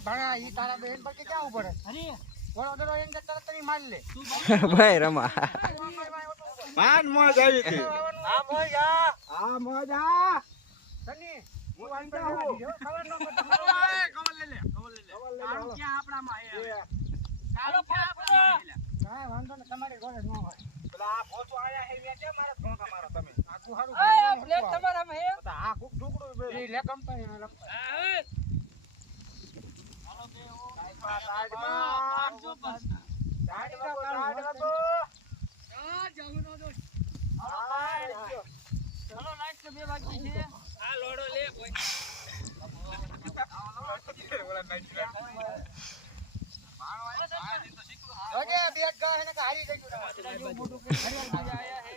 ભણા ઈ તારા બેન પર કે ક્યાં ઉભો રહે અરે વડોદરો એમ કે તરત ની માર લે ભાઈ રમા માન મોજ આવી હતી આ મોજ આ મોજ આ સની હું આંતર હું ખબર ન કરતો કવર લે લે તારું ક્યાં આપડામાં હે તારું ક્યાં આપડામાં હે કાઈ વાંધો ને તમારી ઘરે ન હોય પેલા આ ફોટો આયા હે મે કે મારા ધોકા મારો તમે આખું હારું એ પ્લેટ તમારામાં હે તો આ કુક ઢુકડું બે ઈ લે કંપની હા ચલો લાઈટ કે 2 વાગી છે આ લોડો લે કોઈ ઓકે બેગ ગા હે ને કે હારી જઈ ગયું મોટું કે હરિયાણા માં આયા હે